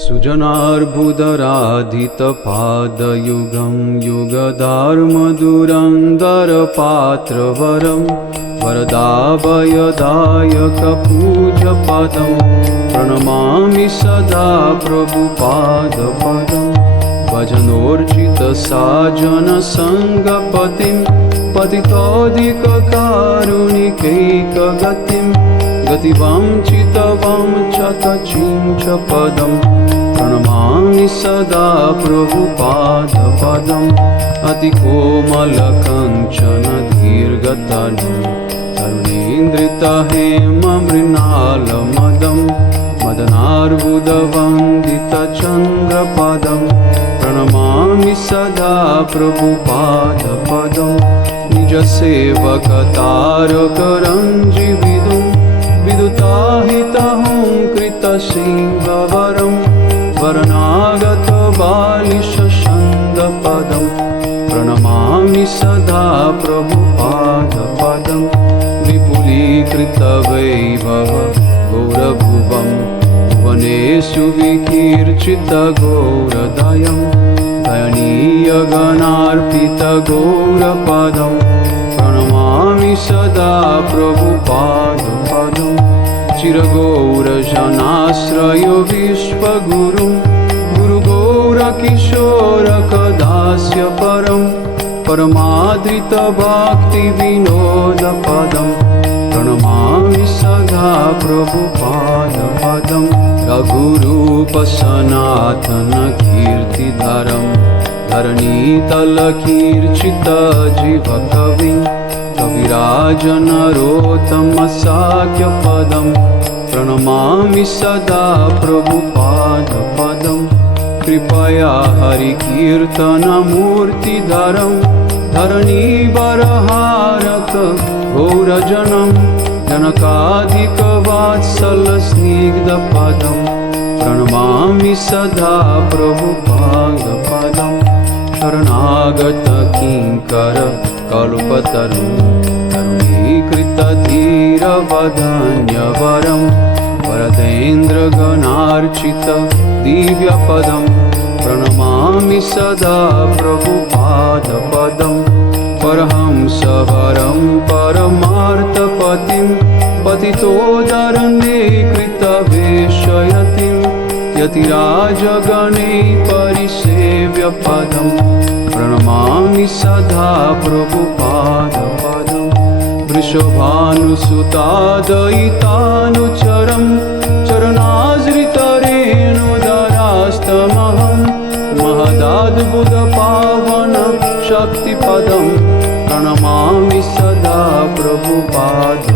सुजनार्बुदराधितपादयुगं युगधर्मदुरन्दरपात्रवरं वरदाभयदायकपूजपदं प्रणमामि सदा प्रभुपादपदं भजनोर्जितसाजनसङ्गपतिं पतितोऽधिककारुणिकैकगतिं गतिवञ्चितवं च तचिञ्च पदं प्रणमामि सदा प्रभुपादपदम् अतिकोमलकञ्चन दीर्घतनुं तरुणीन्द्रितहेममृणालमदं मदनार्बुदवन्दितचन्द्रपदं प्रणमामि सदा प्रभुपादपदं निजसेवकतारकरञ्जिविदुं विदुताहितहुं कृतसिंहवरं वरनागतबालिशछन्दपदं प्रणमामि सदा प्रभुपादपदं विपुलीकृतवैभव गौरभुवं भुवनेषु विकीर्चितगौरदयं दयनीयगणार्पितगौरपदं प्रणमामि सदा प्रभुपादपदं चिरगौरजनाश्रयो विश्वगुरुं गुरुगौरकिशोरकदास्य परं परमादृतभक्तिविनोदपदं प्रणमामि सदा प्रभुपादपदं रघुरूपसनातनकीर्तिधरं धरणीतलकीर्चितजीवकविं कविराजनरोत्तमसाख्यपदं प्रणमामि सदा प्रभुपादपदं कृपया हरिकीर्तनमूर्तिधरं धरणीवरहारक घोरजनं जनकाधिकवात्सलस्निग्धपदं प्रणमामि सदा प्रभुपादपदं शरणागतकिङ्कर कल्पतरुं तरुणीकृतधीरवदान्यवरं वरदेन्द्रगणार्चित दिव्यपदं प्रणमामि सदा प्रभुपादपदं परहंसवरं परमार्थपतिं पतितोदरन्नीकृतवेशयतिं यतिराजगणे परिसेव्यपदं प्रणमामि सदा प्रभुपादपदं वृषभानुसुतादयितानुचरं चरणाश्रितरेणुदरास्तमहं महदाद्भुतपावनशक्तिपदं प्रणमामि सदा प्रभुपादपदम्